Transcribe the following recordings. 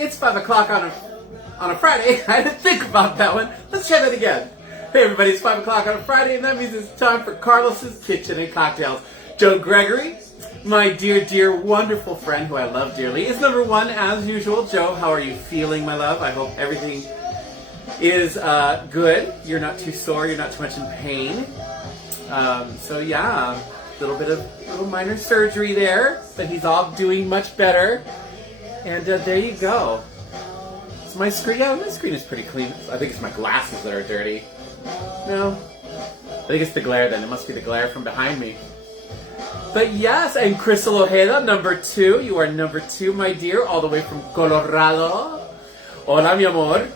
It's 5 o'clock on a Friday. I didn't think about that one. Let's try that again. Hey everybody, it's 5 o'clock on a Friday, and that means it's time for Carlos's Kitchen and Cocktails. Joe Gregory, my dear, dear, wonderful friend who I love dearly, is number one as usual. Joe, how are you feeling, my love? I hope everything is good. You're not too sore. You're not too much in pain. So yeah, a little minor surgery there, but he's all doing much better. And there you go. So my screen is pretty clean. I think it's my glasses that are dirty. No, I think it's the glare then. It must be the glare from behind me. But yes, and Crystal Ojeda, number two. You are number two, my dear, all the way from Colorado. Hola, mi amor.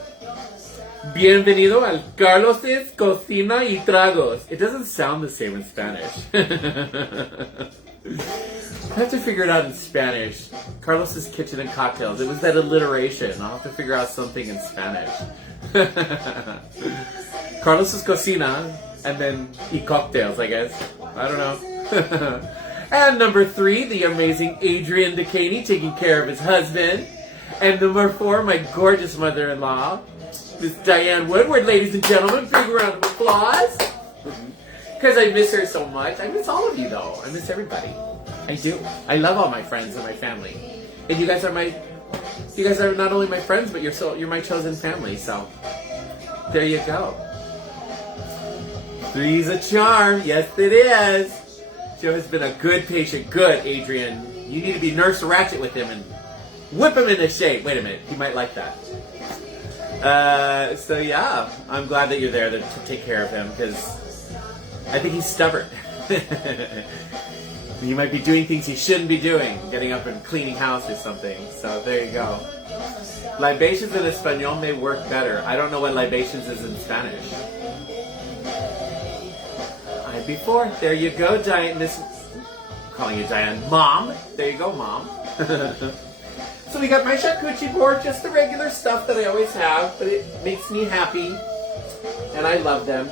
Bienvenido al Carlos's Cocina y Tragos. It doesn't sound the same in Spanish. I have to figure it out in Spanish. Carlos's Kitchen and Cocktails. It was that alliteration. I'll have to figure out something in Spanish. Carlos's Cocina and then y Cocktails, I guess. I don't know. And number three, the amazing Adrian DeCaney taking care of his husband. And number four, my gorgeous mother-in-law, Miss Diane Woodward, ladies and gentlemen. Big round of applause. Because I miss her so much. I miss all of you, though. I miss everybody. I do. I love all my friends and my family. And you guys are not only my friends, but you're my chosen family. So there you go. Three's a charm. Yes, it is. Joe has been a good patient. Good, Adrian. You need to be Nurse Ratchet with him and whip him into shape. Wait a minute. He might like that. So yeah, I'm glad that you're there to take care of him, because I think he's stubborn. He might be doing things he shouldn't be doing, getting up and cleaning house or something. So there you go. Libations in Espanol may work better. I don't know what libations is in Spanish. Before, there you go, Diane. Calling you Diane, Mom. There you go, Mom. So we got my charcuterie board, just the regular stuff that I always have, but it makes me happy, and I love them.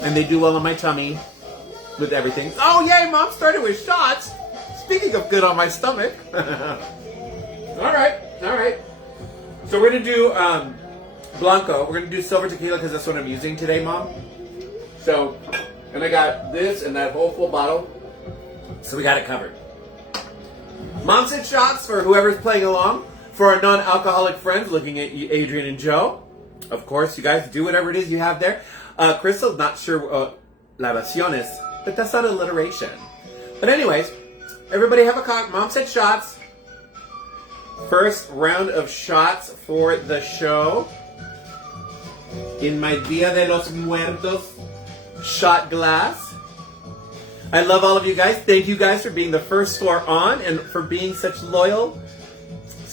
And they do well on my tummy with everything. Oh, yay, Mom started with shots. Speaking of good on my stomach. All right. So we're going to do Blanco. We're going to do silver tequila because that's what I'm using today, Mom. So, and I got this and that whole full bottle. So we got it covered. Mom said shots for whoever's playing along. For our non-alcoholic friends looking at you, Adrian and Joe. Of course, you guys do whatever it is you have there. Crystal's not sure libaciones, but that's not alliteration. But anyways, everybody have a cock. Mom said shots. First round of shots for the show. In my Dia de los Muertos shot glass. I love all of you guys. Thank you guys for being the first four on and for being such loyal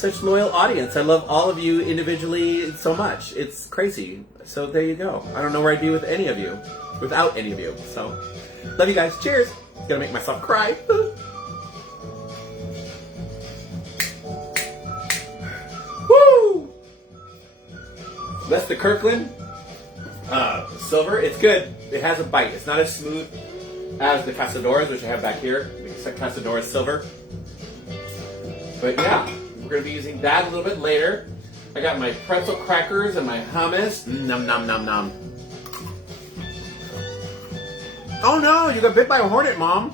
audience. I love all of you individually so much. It's crazy. So there you go. I don't know where I'd be with any of you, without any of you. So love you guys. Cheers. Gonna make myself cry. Woo! That's the Kirkland silver. It's good. It has a bite. It's not as smooth as the Casadores, which I have back here. It's like Casadores silver. But yeah, we're going to be using that a little bit later. I got my pretzel crackers and my hummus. Nom nom nom nom. Oh no, you got bit by a hornet, Mom.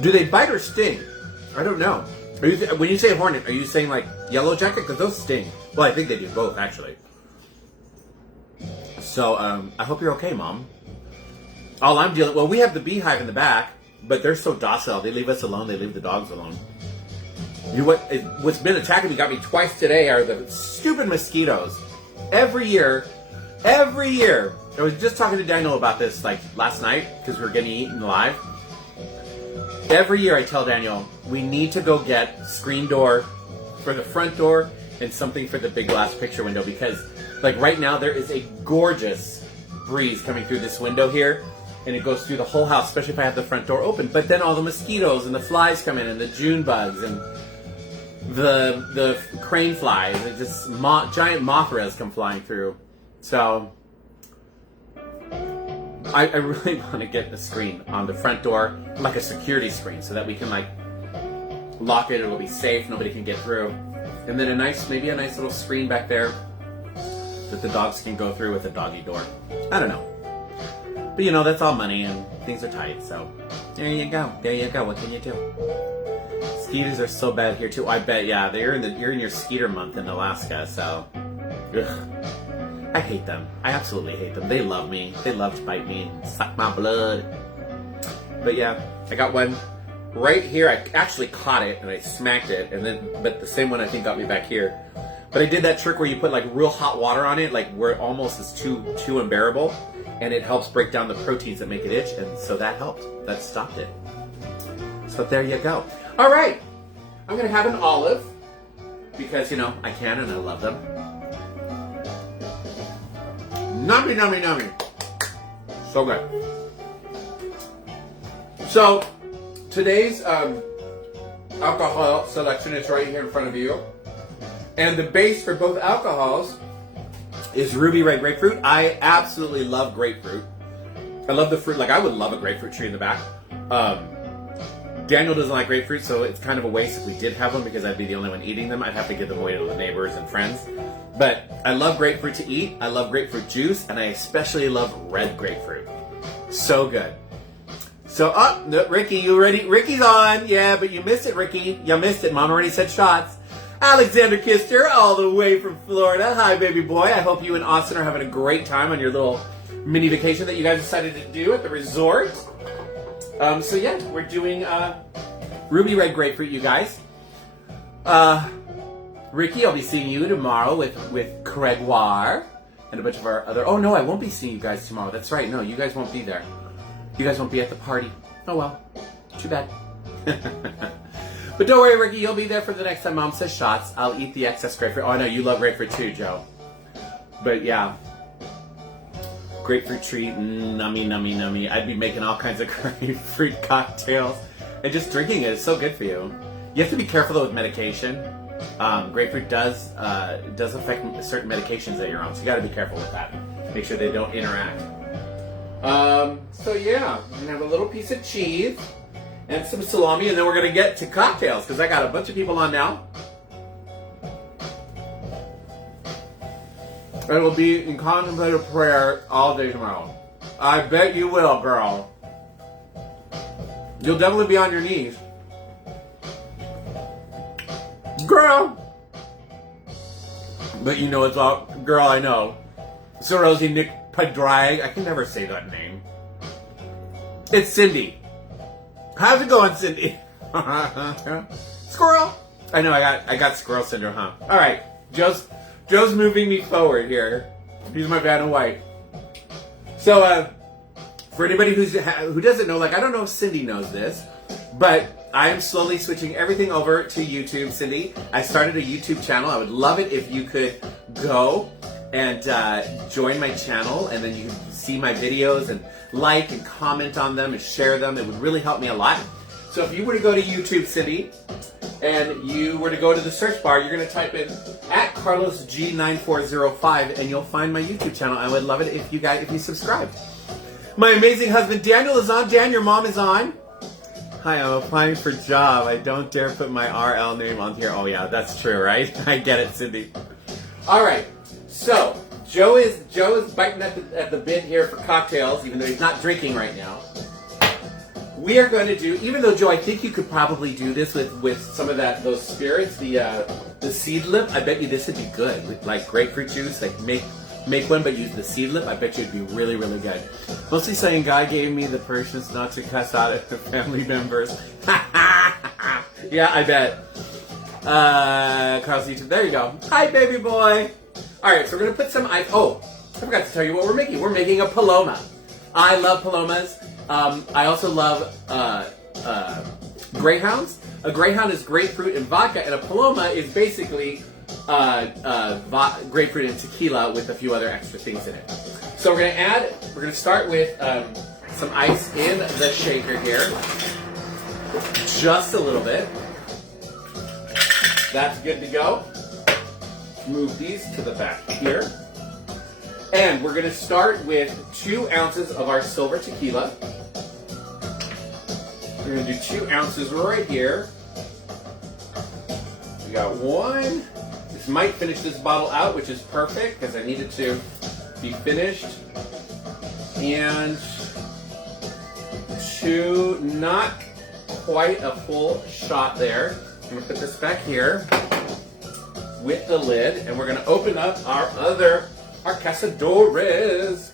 Do they bite or sting? I don't know. When you say hornet, are you saying like yellow jacket? Because those sting. Well, I think they do both, actually. So, I hope you're okay, Mom. All I'm dealing... Well, we have the beehive in the back, but they're so docile. They leave us alone. They leave the dogs alone. What's been attacking me, got me twice today, are the stupid mosquitoes. Every year, I was just talking to Daniel about this, like, last night, because we were getting eaten alive. Every year I tell Daniel, we need to go get screen door for the front door and something for the big glass picture window, because, like, right now there is a gorgeous breeze coming through this window here, and it goes through the whole house, especially if I have the front door open. But then all the mosquitoes and the flies come in, and the June bugs and the crane flies, and just giant mothras come flying through. So I really want to get the screen on the front door, like a security screen, so that we can, like, lock it, it'll be safe, nobody can get through. And then maybe a nice little screen back there that the dogs can go through with a doggy door. I don't know. But you know, that's all money and things are tight, so there you go. There you go. What can you do? Skeeters are so bad here too. I bet, yeah, you're in your skeeter month in Alaska, so ugh. I hate them. I absolutely hate them. They love me. They love to bite me and suck my blood. But yeah, I got one right here. I actually caught it and I smacked it, but the same one I think got me back here. But I did that trick where you put like real hot water on it, like where it almost is too unbearable, and it helps break down the proteins that make it itch, and so that helped. That stopped it. So there you go. All right, I'm gonna have an olive because you know I can and I love them. Nummy, nummy, nummy. So good. So today's alcohol selection is right here in front of you. And the base for both alcohols is ruby red grapefruit. I absolutely love grapefruit. I love the fruit. Like, I would love a grapefruit tree in the back. Daniel doesn't like grapefruit, so it's kind of a waste if we did have them because I'd be the only one eating them. I'd have to give them away to the neighbors and friends. But I love grapefruit to eat. I love grapefruit juice, and I especially love red grapefruit. So good. So, no, Ricky, you ready? Ricky's on. Yeah, but you missed it, Ricky. You missed it. Mom already said shots. Alexander Kister, all the way from Florida. Hi, baby boy. I hope you and Austin are having a great time on your little mini vacation that you guys decided to do at the resort. So yeah, we're doing ruby red grapefruit, you guys. Ricky, I'll be seeing you tomorrow with Gregoire and a bunch of our other... Oh, no, I won't be seeing you guys tomorrow. That's right. No, you guys won't be there. You guys won't be at the party. Oh, well. Too bad. But don't worry, Ricky, you'll be there for the next time Mom says shots. I'll eat the excess grapefruit. Oh, I know, you love grapefruit too, Joe. But yeah. Grapefruit treat, nummy, nummy, nummy. I'd be making all kinds of grapefruit cocktails and just drinking it. It's so good for you. You have to be careful, though, with medication. Grapefruit does affect certain medications that you're on, so you got to be careful with that. Make sure they don't interact. So yeah, we're going to have a little piece of cheese and some salami, and then we're going to get to cocktails, because I got a bunch of people on now. And we'll be in contemplative prayer all day tomorrow. I bet you will, girl. You'll definitely be on your knees. Girl! But you know it's all... Girl, I know. So Rosie Nick Padry. I can never say that name. It's Cindy. How's it going, Cindy? Squirrel. I know, I got squirrel syndrome, huh? All right, Joe's moving me forward here. He's my Vanna White. So, for anybody who doesn't know, like, I don't know if Cindy knows this, but I am slowly switching everything over to YouTube, Cindy. I started a YouTube channel. I would love it if you could go and join my channel, and then you can see my videos and like and comment on them and share them. It would really help me a lot. So if you were to go to YouTube, Cindy, and you were to go to the search bar, you're going to type in @CarlosG9405, and you'll find my YouTube channel. I would love it if you subscribed. My amazing husband Daniel is on. Dan, your mom is on. Hi, I'm applying for a job. I don't dare put my RL name on here. Oh yeah, that's true, right? I get it, Cindy. All right. So Joe is biting at the bit here for cocktails, even though he's not drinking right now. We are going to do, even though Joe, I think you could probably do this with some of those spirits, the seed lip. I bet you this would be good with like grapefruit juice. Like make one, but use the seed lip. I bet you it'd be really, really good. Mostly saying God gave me the patience not to cuss out at the family members. Yeah, I bet. Carl's YouTube. There you go. Hi, baby boy. All right, so we're going to put some ice. Oh, I forgot to tell you what we're making. We're making a Paloma. I love Palomas. I also love Greyhounds. A Greyhound is grapefruit and vodka, and a Paloma is basically grapefruit and tequila with a few other extra things in it. So we're going to start with some ice in the shaker here. Just a little bit. That's good to go. Move these to the back here. And we're going to start with 2 ounces of our silver tequila. We're going to do 2 ounces right here. got one. This might finish this bottle out, which is perfect because I need it to be finished. And two, not quite a full shot there. I'm gonna put this back here with the lid, and we're gonna open up our Casadores.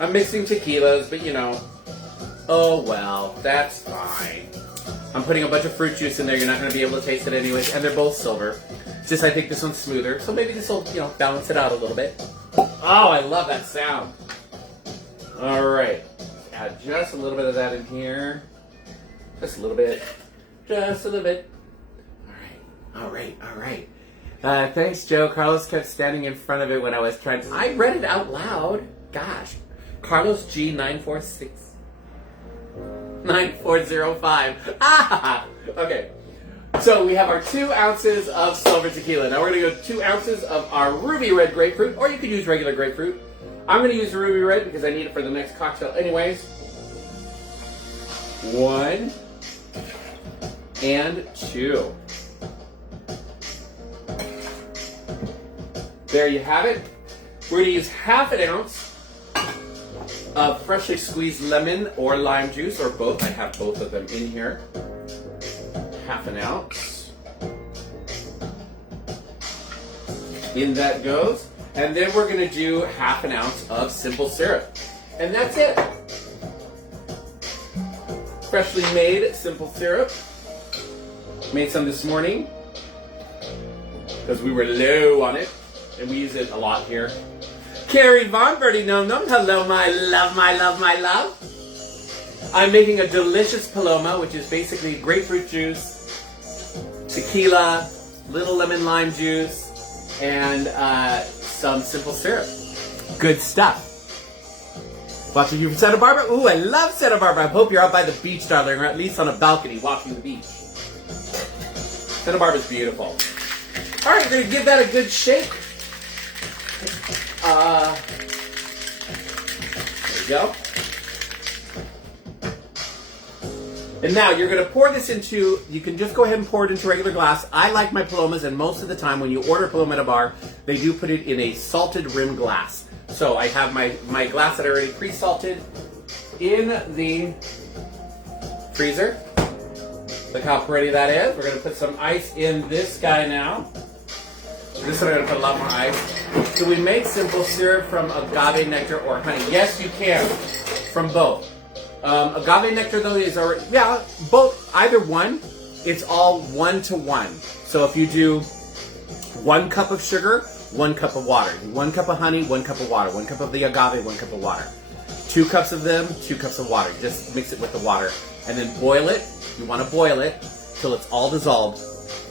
I'm mixing tequilas, but you know, oh well, that's fine. I'm putting a bunch of fruit juice in there. You're not gonna be able to taste it anyways, and they're both silver. Just I think this one's smoother, so maybe this will, you know, balance it out a little bit. Oh, I love that sound. All right, add just a little bit of that in here. Just a little bit. Just a little bit. All right. Thanks, Joe. Carlos kept standing in front of it when I was trying. I read it out loud. Gosh. Carlos G946. 9405. Ah! Okay. So we have our 2 ounces of silver tequila. Now we're going to go 2 ounces of our ruby red grapefruit, or you could use regular grapefruit. I'm going to use the ruby red because I need it for the next cocktail anyways. 1 and 2. There you have it. We're going to use half an ounce of freshly squeezed lemon or lime juice, or both. I have both of them in here. Half an ounce. In that goes. And then we're going to do half an ounce of simple syrup. And that's it. Freshly made simple syrup. Made some this morning because we were low on it, and we use it a lot here. Carrie Von Birdie Num Num, hello my love, my love, my love. I'm making a delicious Paloma, which is basically grapefruit juice, tequila, little lemon lime juice, and some simple syrup. Good stuff. Watching you from Santa Barbara. Ooh, I love Santa Barbara. I hope you're out by the beach, darling, or at least on a balcony watching the beach. Santa Barbara's beautiful. All right, we're going to give that a good shake. There you go. And now you're going to pour this into, you can just go ahead and pour it into a regular glass. I like my Palomas, and most of the time when you order a Paloma at a bar, they do put it in a salted rim glass. So I have my glass that I already pre-salted in the freezer. Look how pretty that is. We're going to put some ice in this guy now. This one I'm going to put a lot more ice. Do we make simple syrup from agave nectar or honey? Yes, you can. From both. Agave nectar, though, is already, yeah, both, either one. It's all 1-to-1. So if you do 1 cup of sugar, 1 cup of water. 1 cup of honey, 1 cup of water. 1 cup of the agave, 1 cup of water. 2 cups of them, 2 cups of water. Just mix it with the water. And then boil it. You want to boil it till it's all dissolved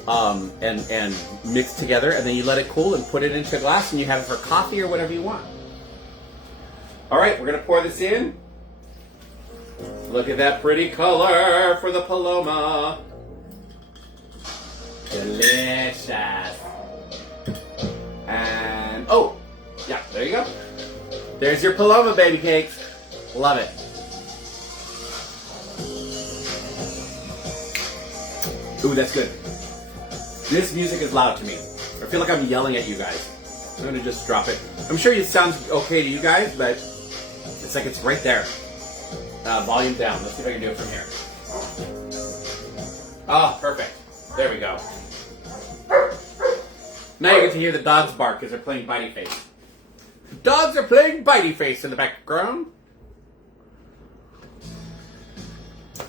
and mixed together. And then you let it cool and put it into a glass, and you have it for coffee or whatever you want. All right, we're going to pour this in. Look at that pretty color for the Paloma. Delicious. And, oh, yeah, there you go. There's your Paloma, baby cakes. Love it. Ooh, that's good. This music is loud to me. I feel like I'm yelling at you guys. I'm going to just drop it. I'm sure it sounds okay to you guys, but it's like it's right there. Volume down. Let's see if I can do it from here. Oh, perfect. There we go. Now you get to hear the dogs bark because they're playing Bitey Face. Dogs are playing Bitey Face in the background.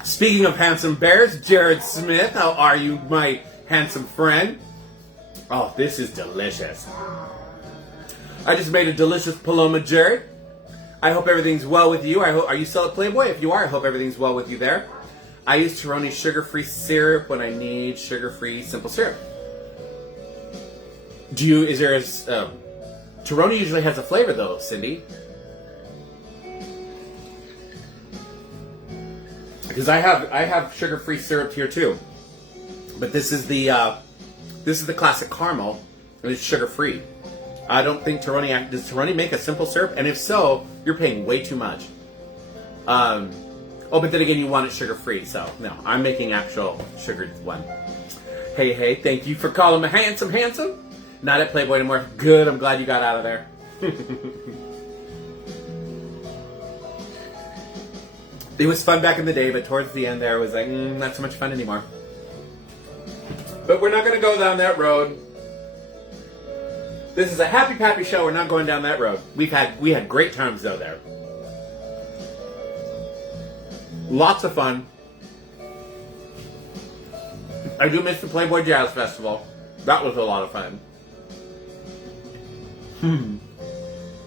Speaking of handsome bears, Jared Smith, how are you, my handsome friend? Oh, this is delicious. I just made a delicious Paloma, Jared. I hope everything's well with you. Are you still at Playboy? If you are, I hope everything's well with you there. I use Toroni sugar-free syrup when I need sugar-free simple syrup. Toroni usually has a flavor though, Cindy. Because I have sugar-free syrup here too. But this is the classic caramel, and it's sugar-free. I don't think does Toroni make a simple syrup? And if so, you're paying way too much. Oh, but then again, you want it sugar-free, so no, I'm making actual sugared one. Hey, thank you for calling me handsome. Not at Playboy anymore. Good, I'm glad you got out of there. It was fun back in the day, but towards the end there, it was like, not so much fun anymore. But we're not going to go down that road. This is a happy pappy show. We're not going down that road. We had great times though there. Lots of fun. I do miss the Playboy Jazz Festival. That was a lot of fun.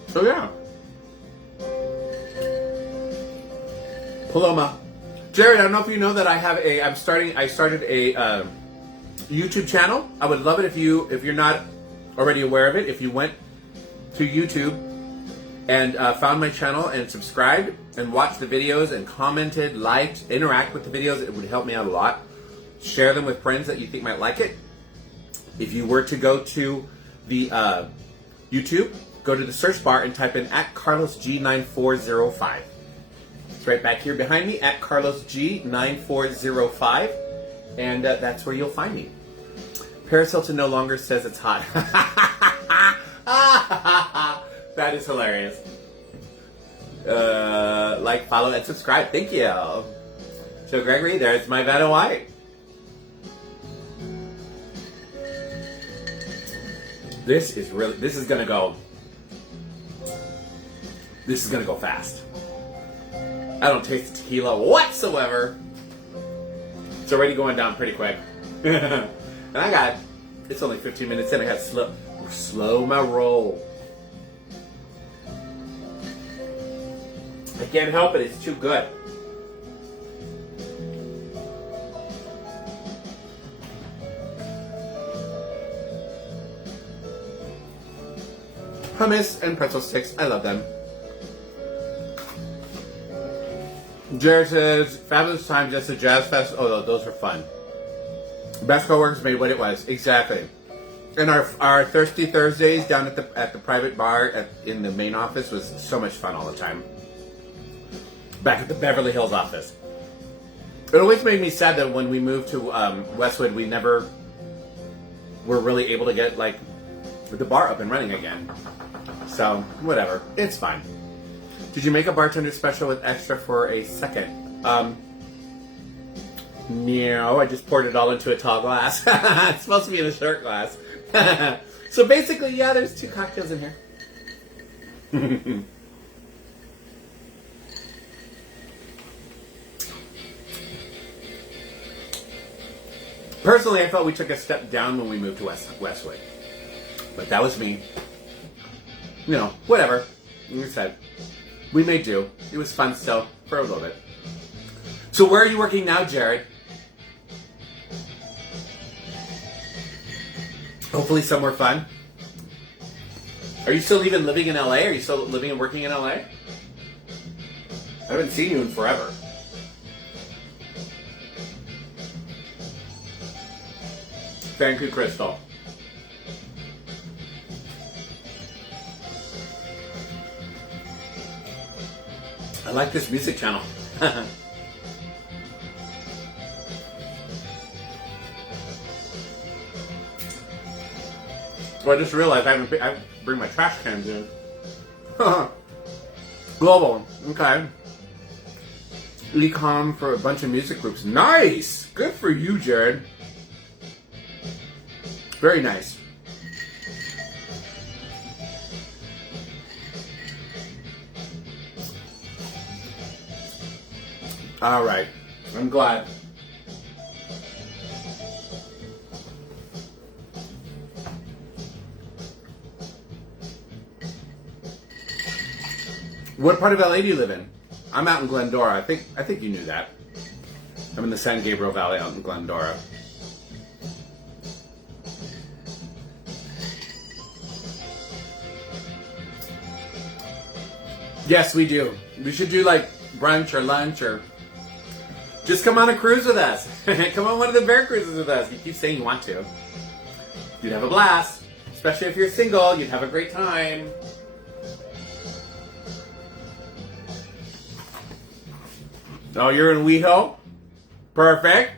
So yeah. Paloma. Jared, I don't know if you know that I started a YouTube channel. I would love it if you're not already aware of it, if you went to YouTube and found my channel and subscribed and watched the videos and commented, liked, interact with the videos. It would help me out a lot. Share them with friends that you think might like it. If you were to go to the YouTube, go to the search bar and type in @CarlosG9405. It's right back here behind me, @CarlosG9405, and that's where you'll find me. Paris Hilton no longer says it's hot. That is hilarious. Like, follow, and subscribe. Thank you. So Gregory, there's my Vanna White. This is gonna go fast. I don't taste the tequila whatsoever. It's already going down pretty quick. And it's only 15 minutes in. I got slow my roll. I can't help it. It's too good. Hummus and pretzel sticks. I love them. Jared says, fabulous time, just a jazz fest. Oh, those were fun. Best coworkers made what it was. Exactly. And our Thirsty Thursdays down at the private bar in the main office was so much fun all the time. Back at the Beverly Hills office. It always made me sad that when we moved to Westwood, we never were really able to get like the bar up and running again. So whatever, it's fine. Did you make a bartender special with extra for a second? No, I just poured it all into a tall glass. It's supposed to be in a short glass. So basically, yeah, there's 2 cocktails in here. Personally, I felt we took a step down when we moved to Westwood. But that was me. You know, whatever. Like I said, we made do. It was fun still, for a little bit. So where are you working now, Jared? Hopefully somewhere fun. Are you still even living in LA? Are you still living and working in LA? I haven't seen you in forever. Thank you, Crystal. I like this music channel. Well, I just realized I bring my trash cans in. Global, okay. Ecom for a bunch of music groups. Nice! Good for you, Jared. Very nice. All right. I'm glad. What part of LA do you live in? I'm out in Glendora. I think you knew that. I'm in the San Gabriel Valley out in Glendora. Yes, we do. We should do like brunch or lunch or just come on a cruise with us. Come on one of the bear cruises with us. You keep saying you want to. You'd have a blast. Especially if you're single, you'd have a great time. Oh, you're in WeHo? Perfect.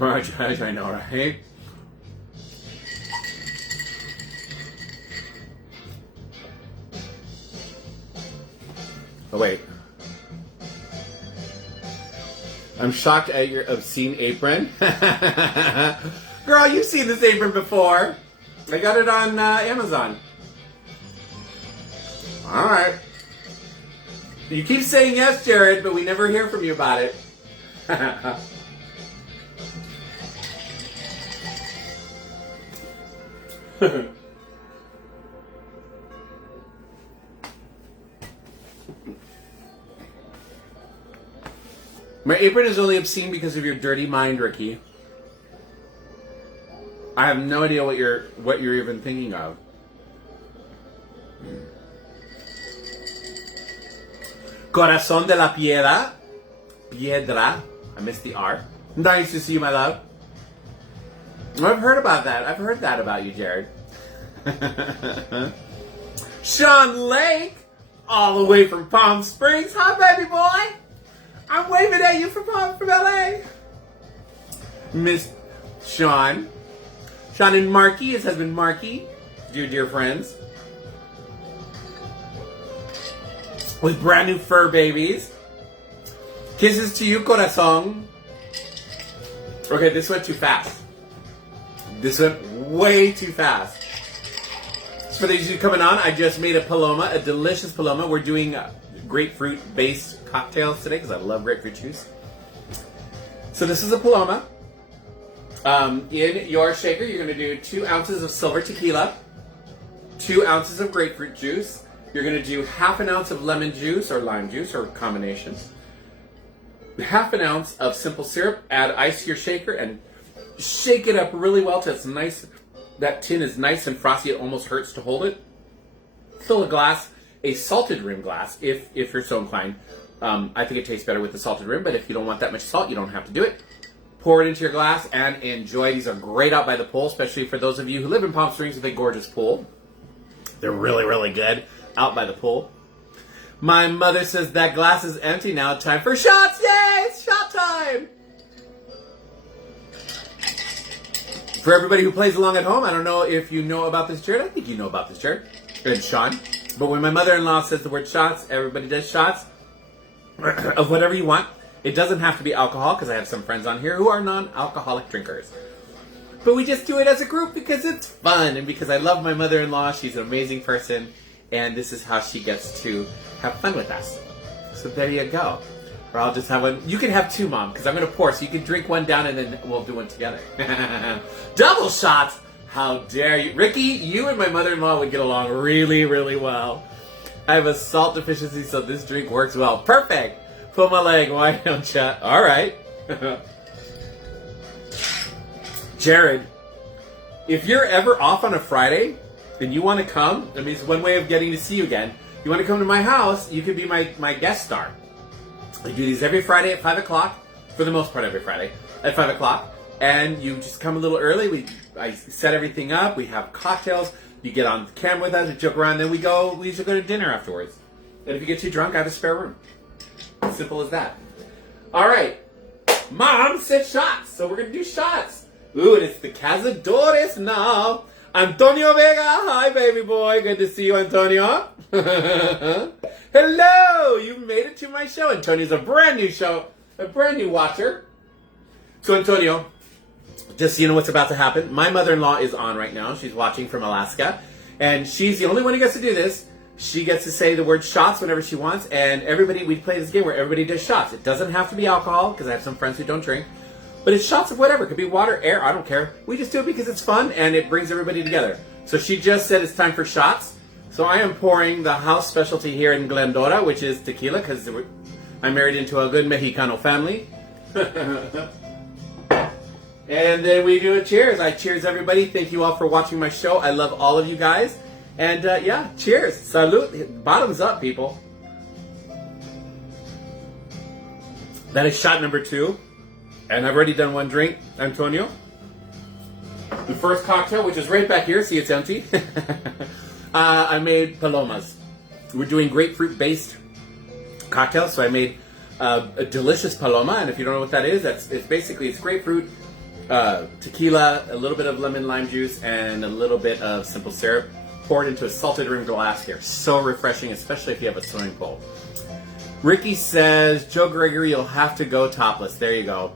I know, right? Oh, wait. I'm shocked at your obscene apron. Girl, you've seen this apron before. I got it on Amazon. Alright. You keep saying yes, Jared, but we never hear from you about it. My apron is only obscene because of your dirty mind, Ricky. I have no idea what you're even thinking of. Corazón de la piedra. Piedra. I missed the R. Nice to see you, my love. I've heard about that. I've heard that about you, Jared. Sean Lake, all the way from Palm Springs. Hi, baby boy. I'm waving at you from LA. Miss Sean. Sean and Marky, his husband Marky. Dear friends. With brand new fur babies. Kisses to you, corazón. Okay, this went too fast. This went way too fast. So for those of you coming on, I just made a Paloma, a delicious Paloma. We're doing grapefruit-based cocktails today because I love grapefruit juice. So this is a Paloma. In your shaker, you're going to do 2 ounces of silver tequila, 2 ounces of grapefruit juice. You're going to do half an ounce of lemon juice or lime juice or combination. Half an ounce of simple syrup. Add ice to your shaker and shake it up really well till it's nice. That tin is nice and frosty. It almost hurts to hold it. Fill a glass, a salted rim glass, if you're so inclined. I think it tastes better with the salted rim, but if you don't want that much salt, you don't have to do it. Pour it into your glass and enjoy. These are great out by the pool, especially for those of you who live in Palm Springs with a gorgeous pool. They're really, really good out by the pool. My mother says that glass is empty now. Time for shots. Yay! It's shot time! For everybody who plays along at home, I don't know if you know about this, Jared. I think you know about this, Jared. And Sean. But when my mother-in-law says the word shots, everybody does shots of whatever you want. It doesn't have to be alcohol, because I have some friends on here who are non-alcoholic drinkers. But we just do it as a group because it's fun, and because I love my mother-in-law. She's an amazing person, and this is how she gets to have fun with us. So there you go. Or I'll just have one. You can have 2, Mom, because I'm going to pour, so you can drink one down, and then we'll do one together. Double shots! How dare you. Ricky, you and my mother-in-law would get along really, really well. I have a salt deficiency, so this drink works well. Perfect! Pull my leg, why don't you? All right. Jared, if you're ever off on a Friday and you want to come, I mean, it's one way of getting to see you again. You want to come to my house, you can be my guest star. I do these every Friday at 5 o'clock, for the most part every Friday, at 5 o'clock. And you just come a little early. I set everything up. We have cocktails. You get on camera with us, we joke around, then we usually go to dinner afterwards. And if you get too drunk, I have a spare room. Simple as that. All right. Mom said shots, so we're going to do shots. Ooh, and it's the Cazadores now. Antonio Vega. Hi, baby boy. Good to see you, Antonio. Hello. You made it to my show. Antonio's a brand new watcher. So, Antonio, just so you know what's about to happen, my mother-in-law is on right now. She's watching from Alaska, and she's the only one who gets to do this. She gets to say the word shots whenever she wants, and we play this game where everybody does shots. It doesn't have to be alcohol, because I have some friends who don't drink, but it's shots of whatever. It could be water, air, I don't care. We just do it because it's fun, and it brings everybody together. So she just said it's time for shots. So I am pouring the house specialty here in Glendora, which is tequila, because I'm married into a good Mexicano family. And then we do a cheers. I cheers everybody. Thank you all for watching my show. I love all of you guys. And yeah, cheers. Salute. Bottoms up, people. That is shot number 2. And I've already done 1 drink, Antonio. The first cocktail, which is right back here. See, it's empty. I made Palomas. We're doing grapefruit-based cocktail. So I made a delicious Paloma, and if you don't know what that is, it's grapefruit, tequila, a little bit of lemon lime juice, and a little bit of simple syrup poured into a salted rim glass here. So refreshing, especially if you have a swimming pool. Ricky says, Joe Gregory, you'll have to go topless. There you go.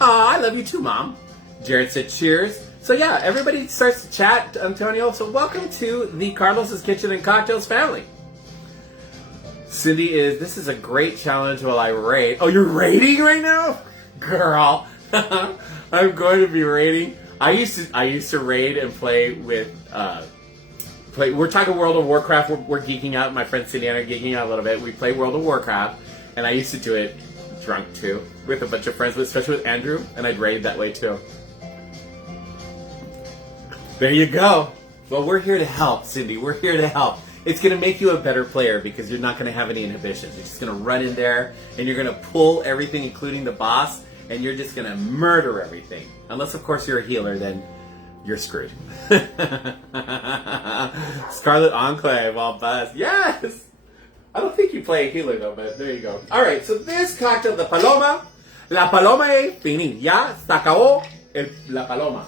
Aw, I love you too, Mom. Jared said cheers. So yeah, everybody starts to chat, Antonio. So welcome to the Carlos's Kitchen and Cocktails family. Cindy this is a great challenge while I rate. Oh, you're rating right now? Girl. I'm going to be rating. I used to raid and play with, we're talking World of Warcraft. We're geeking out. My friend Cindy and I are geeking out a little bit. We play World of Warcraft, and I used to do it drunk too, with a bunch of friends, especially with Andrew, and I'd raid that way too. There you go. Well, we're here to help, Cindy. We're here to help. It's going to make you a better player because you're not going to have any inhibitions. You're just going to run in there, and you're going to pull everything, including the boss, and you're just going to murder everything. Unless, of course, you're a healer, then you're screwed. Scarlet Enclave, all buzzed. Yes! I don't think you play a healer, though, but there you go. All right, so this cocktail, the Paloma. La Paloma es fini. Ya se acabó la Paloma.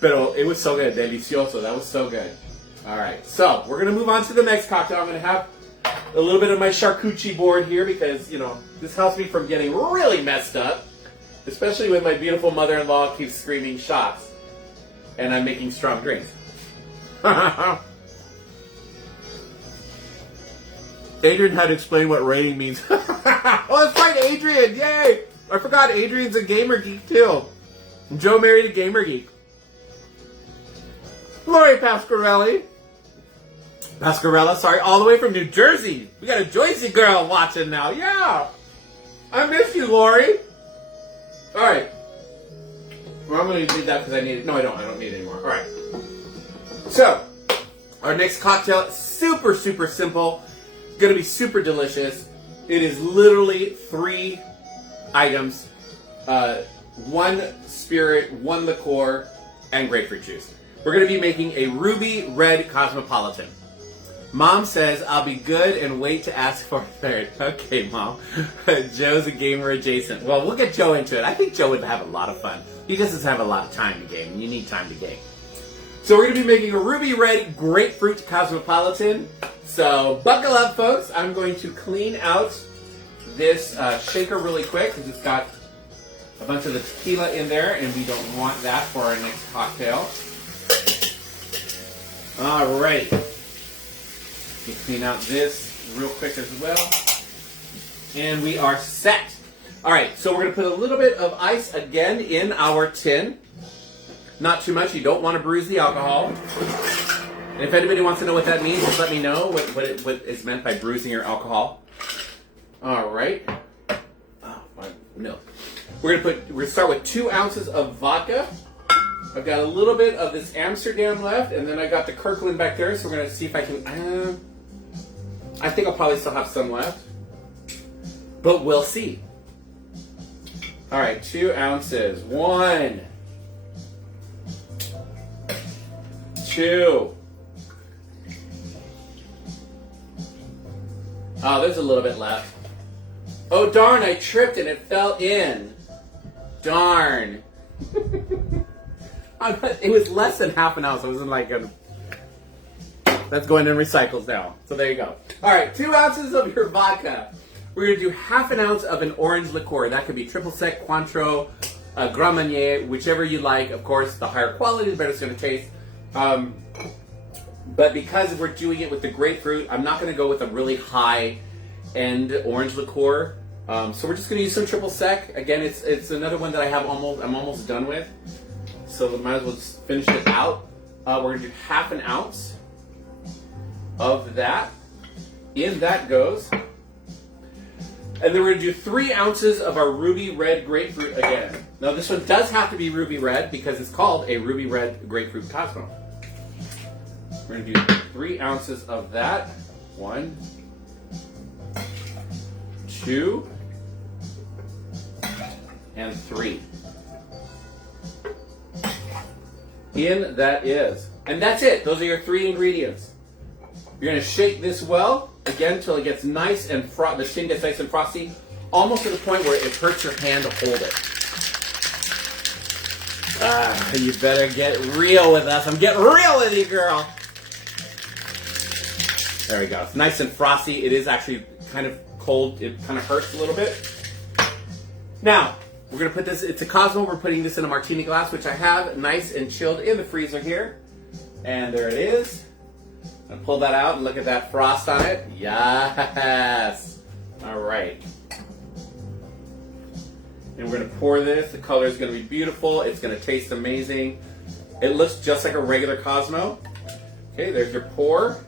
Pero it was so good. Delicioso. That was so good. All right, so we're going to move on to the next cocktail. I'm going to have a little bit of my charcuterie board here because, you know, this helps me from getting really messed up, especially when my beautiful mother-in-law keeps screaming shots and I'm making strong drinks. Adrian had to explain what rating means. Oh, that's right, Adrian! Yay! I forgot Adrian's a gamer geek too. Joe married a gamer geek. Lori Pasquarelli. Pasquarella, sorry, all the way from New Jersey. We got a Jersey girl watching now. Yeah! I miss you, Lori. Alright. Well, I'm going to need that because I need it. No, I don't. I don't need it anymore. Alright. So, our next cocktail, super, super simple. Going to be super delicious. It is literally 3 items. 1 spirit, 1 liqueur, and grapefruit juice. We're going to be making a ruby red cosmopolitan. Mom says, I'll be good and wait to ask for a third. Okay, Mom. Joe's a gamer adjacent. Well, we'll get Joe into it. I think Joe would have a lot of fun. He just doesn't have a lot of time to game. You need time to game. So we're going to be making a ruby red grapefruit cosmopolitan. So buckle up, folks. I'm going to clean out this shaker really quick because it's got a bunch of the tequila in there, and we don't want that for our next cocktail. All right. Let me clean out this real quick as well. And we are set. All right, so we're going to put a little bit of ice again in our tin. Not too much. You don't want to bruise the alcohol. And if anybody wants to know what that means, just let me know what is meant by bruising your alcohol. All right. Oh, no. We're gonna start with 2 ounces of vodka. I've got a little bit of this Amsterdam left, and then I got the Kirkland back there. So we're gonna see if I can. I think I'll probably still have some left, but we'll see. All right, 2 ounces. 1, 2. Oh, there's a little bit left. Oh, darn, I tripped and it fell in. Darn. It was less than half an ounce. It wasn't like that's going in recycles now. So there you go. All right, 2 ounces of your vodka. We're going to do half an ounce of an orange liqueur. That could be triple sec, Cointreau, Grand Marnier, whichever you like. Of course, the higher quality, the better it's going to taste. But because we're doing it with the grapefruit, I'm not going to go with a really high-end orange liqueur. So we're just going to use some triple sec. Again, it's another one that I'm almost done with. So we might as well just finish it out. We're going to do half an ounce of that. In that goes. And then we're going to do 3 ounces of our ruby red grapefruit again. Now this one does have to be ruby red because it's called a ruby red grapefruit Cosmo. We're going to do 3 ounces of that. 1, 2, and 3. In that is. And that's it. Those are your 3 ingredients. You're going to shake this well. again till it gets nice and the tin gets nice and frosty, almost to the point where it hurts your hand to hold it. You better get real with us. I'm getting real with you, girl. There we go. It's nice and frosty. It is actually kind of cold. It kind of hurts a little bit. Now, we're going to put this, it's a Cosmo. We're putting this in a martini glass, which I have nice and chilled in the freezer here. And there it is. I'm going to pull that out and look at that frost on it. Yes. All right. And we're going to pour this. The color is going to be beautiful. It's going to taste amazing. It looks just like a regular Cosmo. Okay, there's your pour.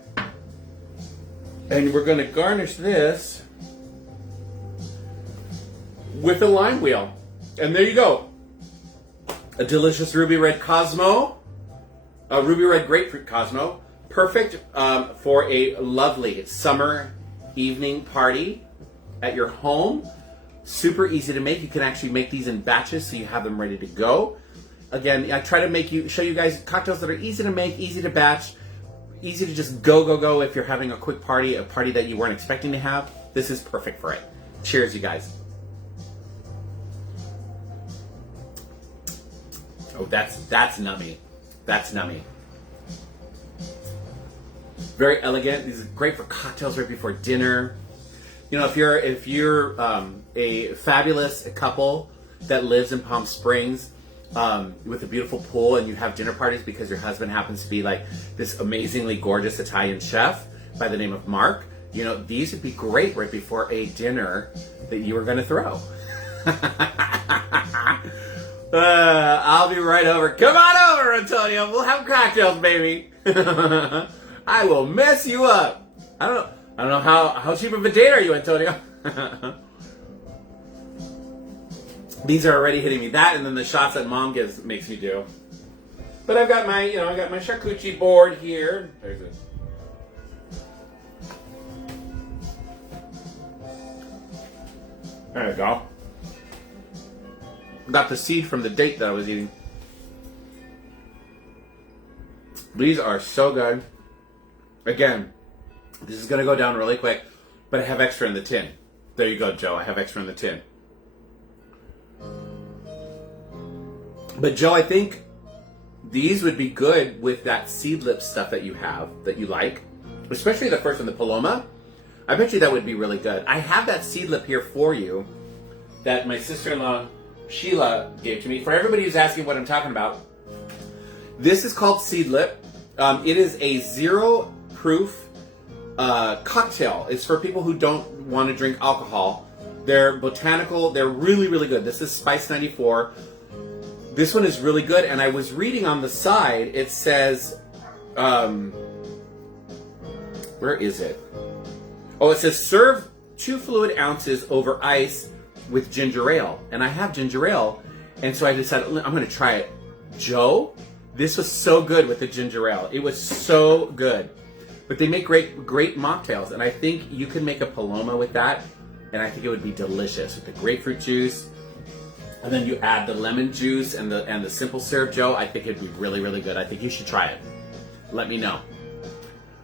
And we're going to garnish this with a lime wheel. And there you go. A delicious ruby red Cosmo. A ruby red grapefruit Cosmo. Perfect for a lovely summer evening party at your home. Super easy to make. You can actually make these in batches so you have them ready to go. Again, I try to show you guys cocktails that are easy to make, easy to batch, easy to just go if you're having a quick party, a party that you weren't expecting to have. This is perfect for it. Cheers, you guys. Oh, that's nummy. That's nummy. Very elegant. These are great for cocktails right before dinner. You know, if you're a fabulous couple that lives in Palm Springs with a beautiful pool and you have dinner parties because your husband happens to be like this amazingly gorgeous Italian chef by the name of Mark, you know, these would be great right before a dinner that you were going to throw. I'll be right over. Come on over, Antonio. We'll have cocktails, baby. I will mess you up. I don't know how cheap of a date are you, Antonio? These are already hitting me. That and then the shots that Mom makes me do. But I've got my, I got my charcuterie board here. There's it. There we go. Got the seed from the date that I was eating. These are so good. Again, this is going to go down really quick, but I have extra in the tin. There you go, Joe. I have extra in the tin. But Joe, I think these would be good with that seedlip stuff that you have, that you like. Especially the first one, the Paloma. I bet you that would be really good. I have that seedlip here for you that my sister-in-law, Sheila, gave to me. For everybody who's asking what I'm talking about, this is called seedlip. It is a zero-proof cocktail. It's for people who don't want to drink alcohol. They're botanical. They're really, really good. This is Spice 94. This one is really good. And I was reading on the side, it says, where is it? Oh, it says serve 2 fluid ounces over ice with ginger ale. And I have ginger ale. And so I decided, I'm going to try it. Joe, this was so good with the ginger ale. It was so good. But they make great mocktails, and I think you can make a Paloma with that, and I think it would be delicious with the grapefruit juice, and then you add the lemon juice and the simple syrup, Joe. I think it'd be really, really good. I think you should try it. Let me know.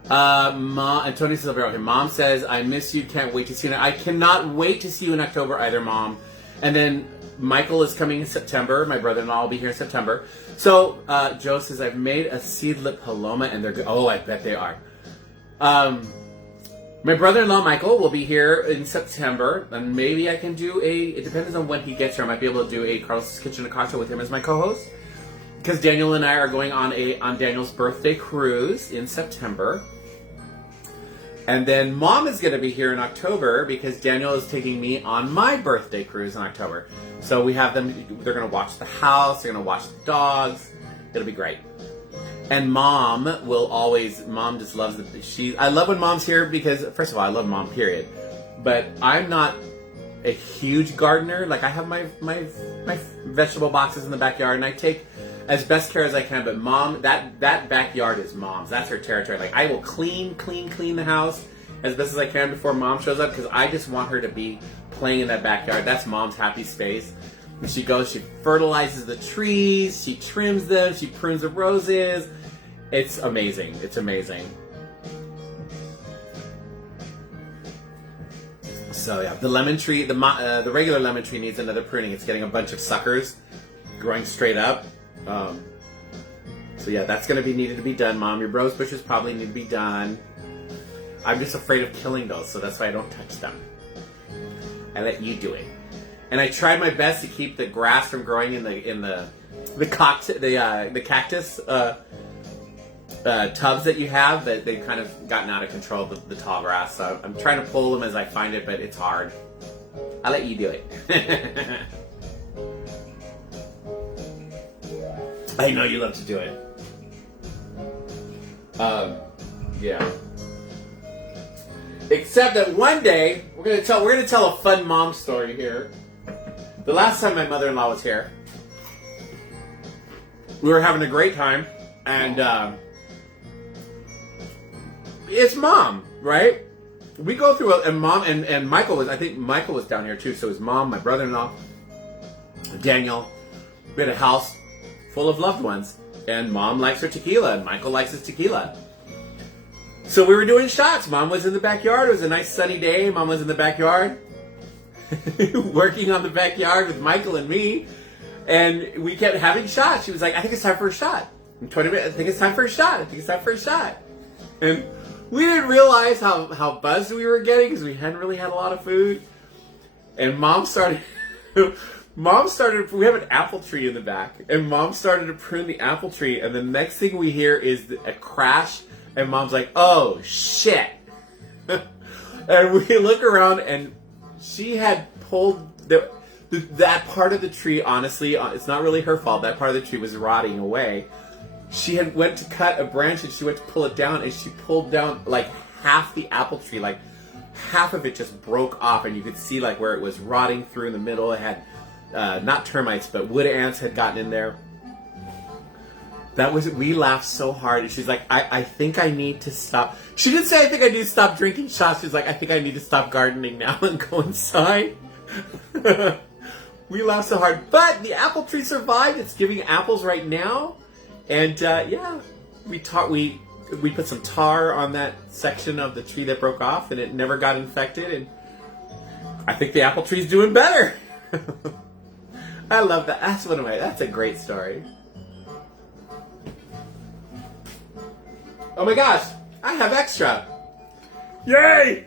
Tony says over here, okay, Mom says, I miss you, can't wait to see you. I cannot wait to see you in October either, Mom. And then Michael is coming in September. My brother-in-law will be here in September. So Joe says, I've made a seedlip Paloma, and they're good. Oh, I bet they are. My brother-in-law Michael will be here in September, and maybe I can do it depends on when he gets here. I might be able to do a Carlos' Kitchen and Cocktail with him as my co-host, because Daniel and I are going on Daniel's birthday cruise in September. And then Mom is going to be here in October because Daniel is taking me on my birthday cruise in October. So we have them, they're going to watch the house, they're going to watch the dogs. It'll be great. And Mom just loves I love when Mom's here because, first of all, I love Mom, period. But I'm not a huge gardener. Like, I have my vegetable boxes in the backyard, and I take as best care as I can. But Mom, that backyard is Mom's. That's her territory. Like, I will clean the house as best as I can before Mom shows up because I just want her to be playing in that backyard. That's Mom's happy space. And she goes, she fertilizes the trees, she trims them, she prunes the roses. It's amazing. It's amazing. So yeah, the lemon tree, the regular lemon tree needs another pruning. It's getting a bunch of suckers growing straight up. So yeah, that's going to be needed to be done, Mom. Your rose bushes probably need to be done. I'm just afraid of killing those, so that's why I don't touch them. I let you do it. And I tried my best to keep the grass from growing in the cactus tubs that you have, but they've kind of gotten out of control, the tall grass. So I'm trying to pull them as I find it, but it's hard. I'll let you do it. I know you love to do it. Yeah. Except that one day we're gonna tell a fun mom story here. The last time my mother-in-law was here, we were having a great time, and it's Mom, right? We go through and Mom and Michael was, I think Michael was down here too. So it was Mom, my brother-in-law, Daniel. We had a house full of loved ones, and Mom likes her tequila, and Michael likes his tequila. So we were doing shots. Mom was in the backyard. It was a nice sunny day. Mom was in the backyard, working on the backyard with Michael and me, and we kept having shots. She was like, "I think it's time for a shot." In 20 minutes, I think it's time for a shot. I think it's time for a shot. And we didn't realize how buzzed we were getting because we hadn't really had a lot of food. And Mom started. We have an apple tree in the back, and Mom started to prune the apple tree, and the next thing we hear is a crash, and Mom's like, "Oh, shit." And we look around, and she had pulled that part of the tree, honestly, it's not really her fault, that part of the tree was rotting away. She had went to cut a branch, and she went to pull it down, and she pulled down like half the apple tree, like half of it just broke off, and you could see like where it was rotting through in the middle. It had not termites, but wood ants had gotten in there. We laughed so hard. And she's like, I think I need to stop. She didn't say, I think I need to stop drinking shots. She's like, I think I need to stop gardening now and go inside. We laughed so hard. But the apple tree survived. It's giving apples right now. And yeah, we put some tar on that section of the tree that broke off, and it never got infected. And I think the apple tree's doing better. I love that. That's a great story. Oh my gosh, I have extra. Yay!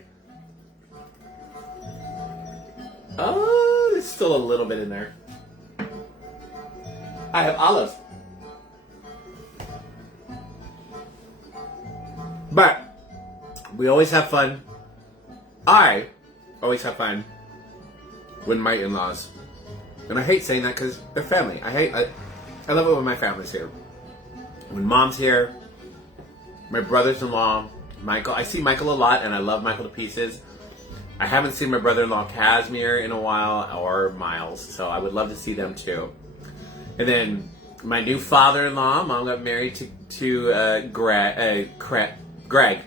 Oh, there's still a little bit in there. I have olives. But we always have fun. I always have fun when my in-laws. And I hate saying that because they're family. I love it when my family's here. When Mom's here, my brothers-in-law, Michael. I see Michael a lot, and I love Michael to pieces. I haven't seen my brother-in-law Casimir in a while, or Miles, so I would love to see them too. And then my new father-in-law, Mom got married to Greg.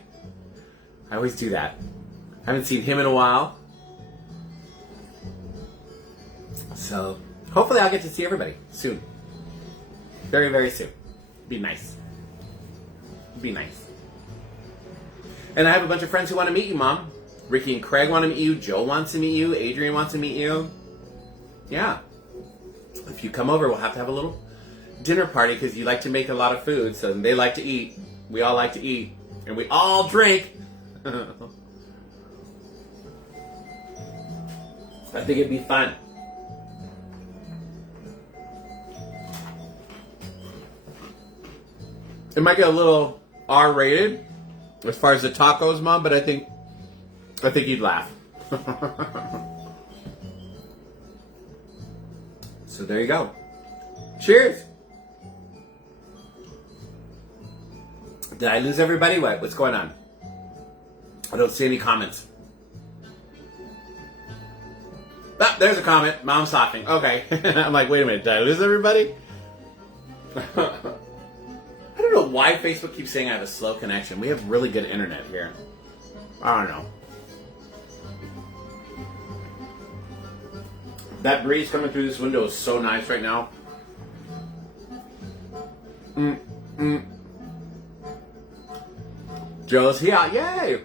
I always do that. I haven't seen him in a while. So, hopefully I'll get to see everybody soon. Very, very soon. Be nice. Be nice. And I have a bunch of friends who want to meet you, Mom. Ricky and Craig want to meet you. Joe wants to meet you. Adrian wants to meet you. Yeah. If you come over, we'll have to have a little dinner party because you like to make a lot of food. So they like to eat. We all like to eat. And we all drink. I think it'd be fun. It might get a little R-rated as far as the tacos, Mom, but I think you'd laugh. So there you go. Cheers. Did I lose everybody? What's going on? I don't see any comments. Ah, there's a comment. Mom's talking. Okay. I'm like, wait a minute. Did I lose everybody? I don't know why Facebook keeps saying I have a slow connection. We have really good internet here. I don't know. That breeze coming through this window is so nice right now. Joe's here. Yay!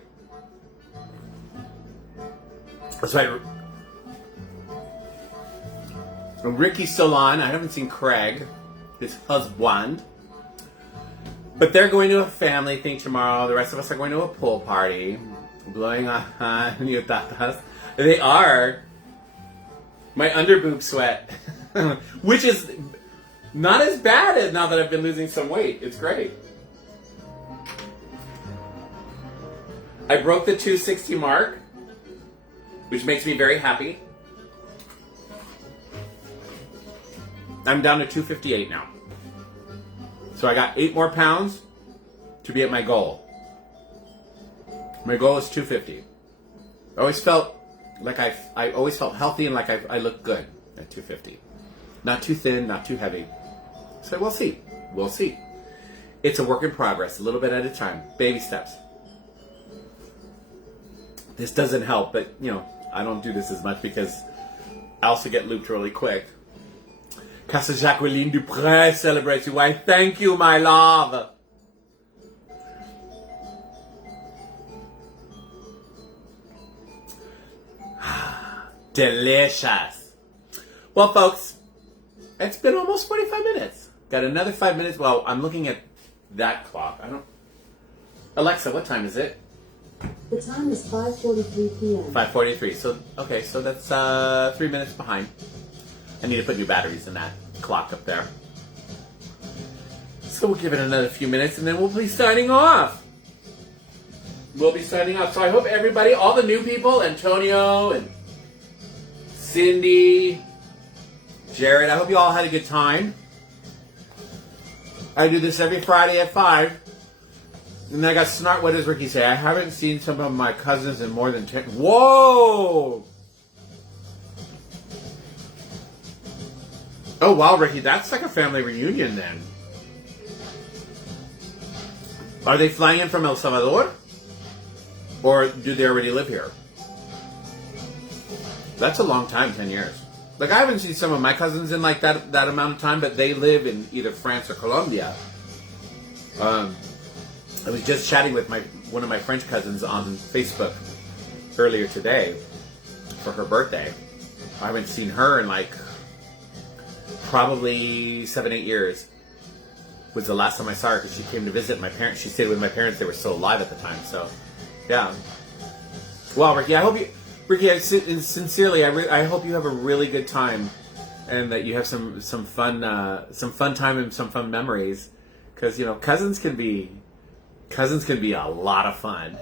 So Ricky's still on. I haven't seen Craig, his husband. But they're going to a family thing tomorrow. The rest of us are going to a pool party. Blowing on your tatas. They are. My underboob sweat. Which is not as bad as now that I've been losing some weight. It's great. I broke the 260 mark, which makes me very happy. I'm down to 258 now. So I got 8 more pounds to be at my goal. My goal is 250. I always felt like I always felt healthy and like I looked good at 250. Not too thin, not too heavy. So we'll see. We'll see. It's a work in progress, a little bit at a time. Baby steps. This doesn't help, but you know, I don't do this as much because I also get looped really quick. Casa Jacqueline Dupré celebrates you. Why, thank you, my love. Delicious. Well, folks, it's been almost 45 minutes. Got another 5 minutes. Well, I'm looking at that clock. Alexa, what time is it? The time is 5:43 p.m. 5:43. So, okay, so that's 3 minutes behind. I need to put new batteries in that clock up there. So we'll give it another few minutes and then we'll be signing off. We'll be signing off. So I hope everybody, all the new people, Antonio and Cindy, Jared, I hope you all had a good time. I do this every Friday at 5. And I got snart. What does Ricky say? I haven't seen some of my cousins in more than 10. Whoa! Oh, wow, Ricky, that's like a family reunion then. Are they flying in from El Salvador? Or do they already live here? That's a long time, 10 years. Like, I haven't seen some of my cousins in like that amount of time, but they live in either France or Colombia. I was just chatting with one of my French cousins on Facebook earlier today for her birthday. I haven't seen her in like probably 7-8 years. Was the last time I saw her because she came to visit my parents. She stayed with my parents. They were still alive at the time. So, yeah. Well, Ricky, sincerely, I hope you have a really good time, and that you have some fun time and some fun memories. Because you know, cousins can be a lot of fun.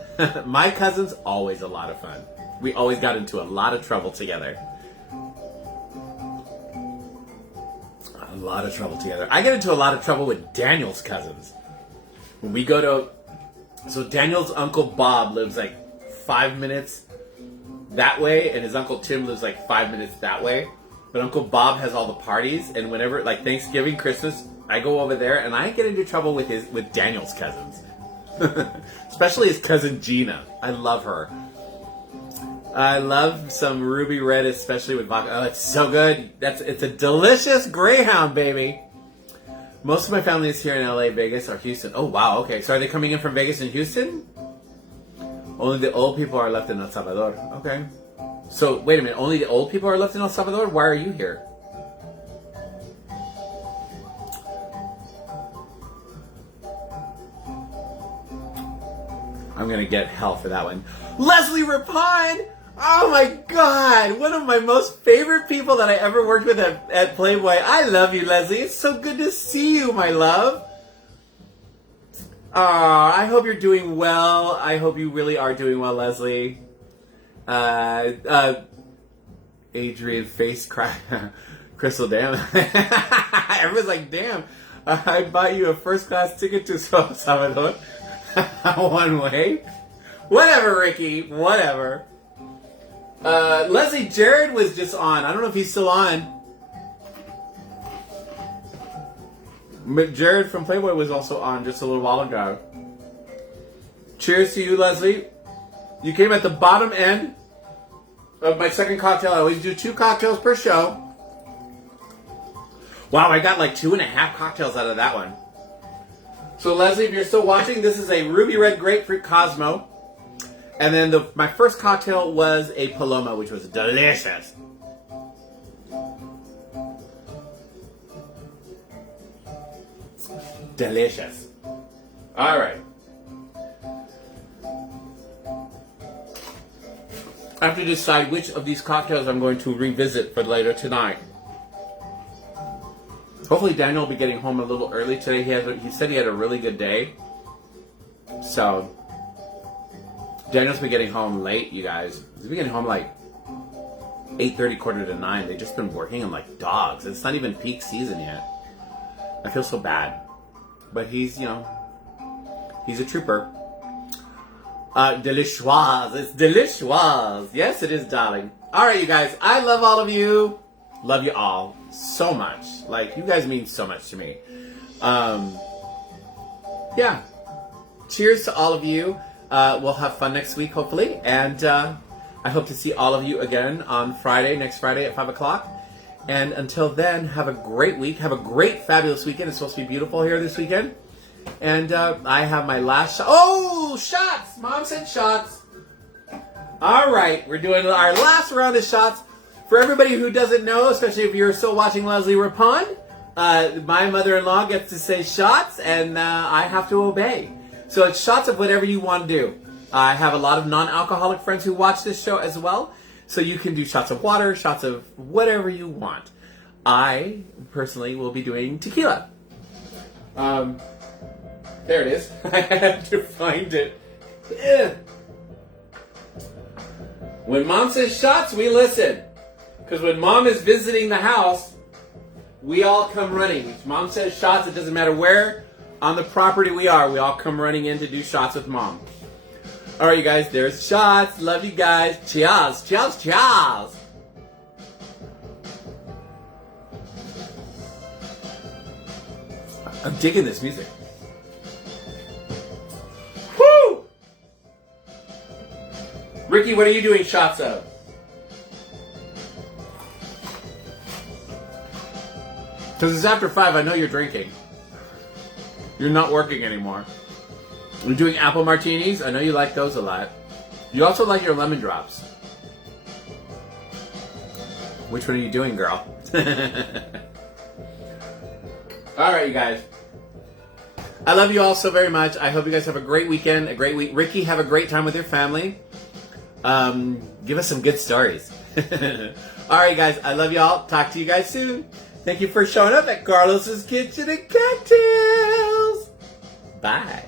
My cousins, always a lot of fun. We always got into a lot of trouble together. A lot of trouble together. I get into a lot of trouble with Daniel's cousins. When we go to... So Daniel's Uncle Bob lives like 5 minutes that way, and his Uncle Tim lives like 5 minutes that way. But Uncle Bob has all the parties, and whenever, like Thanksgiving, Christmas, I go over there, and I get into trouble with Daniel's cousins. Especially his cousin Gina. I love her. I love some ruby red, especially with vodka. Oh, it's so good. It's a delicious Greyhound, baby. Most of my family is here in LA, Vegas, or Houston. Oh, wow. Okay. So are they coming in from Vegas and Houston? Only the old people are left in El Salvador. Okay. So, wait a minute. Only the old people are left in El Salvador? Why are you here? I'm going to get hell for that one. Leslie Rapine! Oh my God! One of my most favorite people that I ever worked with at Playboy. I love you, Leslie. It's so good to see you, my love. I hope you're doing well. I hope you really are doing well, Leslie. Adrian face cry. Crystal, damn. Everyone's like, damn, I bought you a first class ticket to El Salvador. One way. Whatever, Ricky. Whatever. Leslie, Jared was just on. I don't know if he's still on. But Jared from Playboy was also on just a little while ago. Cheers to you, Leslie. You came at the bottom end of my second cocktail. I always do 2 cocktails per show. Wow, I got like 2.5 cocktails out of that one. So Leslie, if you're still watching, this is a ruby red grapefruit Cosmo. And then my first cocktail was a Paloma, which was delicious. Delicious. All right. I have to decide which of these cocktails I'm going to revisit for later tonight. Hopefully Daniel will be getting home a little early today. He said he had a really good day. So, Daniel's been getting home late, you guys. He's been getting home like 8:30, quarter to 9. They've just been working him like dogs. It's not even peak season yet. I feel so bad. But he's, he's a trooper. Delicious. It's delicious. Yes, it is, darling. All right, you guys. I love all of you. Love you all so much. Like, you guys mean so much to me. Yeah. Cheers to all of you. We'll have fun next week, hopefully. And I hope to see all of you again on next Friday at 5 o'clock. And until then, have a great week. Have a great, fabulous weekend. It's supposed to be beautiful here this weekend. And I have my last shot. Oh, shots! Mom said shots. All right, we're doing our last round of shots. For everybody who doesn't know, especially if you're still watching Leslie Rapon, my mother-in-law gets to say shots, and I have to obey. So it's shots of whatever you want to do. I have a lot of non-alcoholic friends who watch this show as well. So you can do shots of water, shots of whatever you want. I, personally, will be doing tequila. There it is. I had to find it. Ugh. When Mom says shots, we listen. Because when Mom is visiting the house, we all come running. If Mom says shots, it doesn't matter where on the property we are. We all come running in to do shots with Mom. All right, you guys, there's shots. Love you guys. Cheers. Cheers. Cheers. I'm digging this music. Woo! Ricky, what are you doing shots of? Because it's after 5, I know you're drinking. You're not working anymore. You're doing apple martinis. I know you like those a lot. You also like your lemon drops. Which one are you doing, girl? All right, you guys. I love you all so very much. I hope you guys have a great weekend, a great week. Ricky, have a great time with your family. Give us some good stories. All right, guys. I love you all. Talk to you guys soon. Thank you for showing up at Carlos's Kitchen and Cocktails. Bye.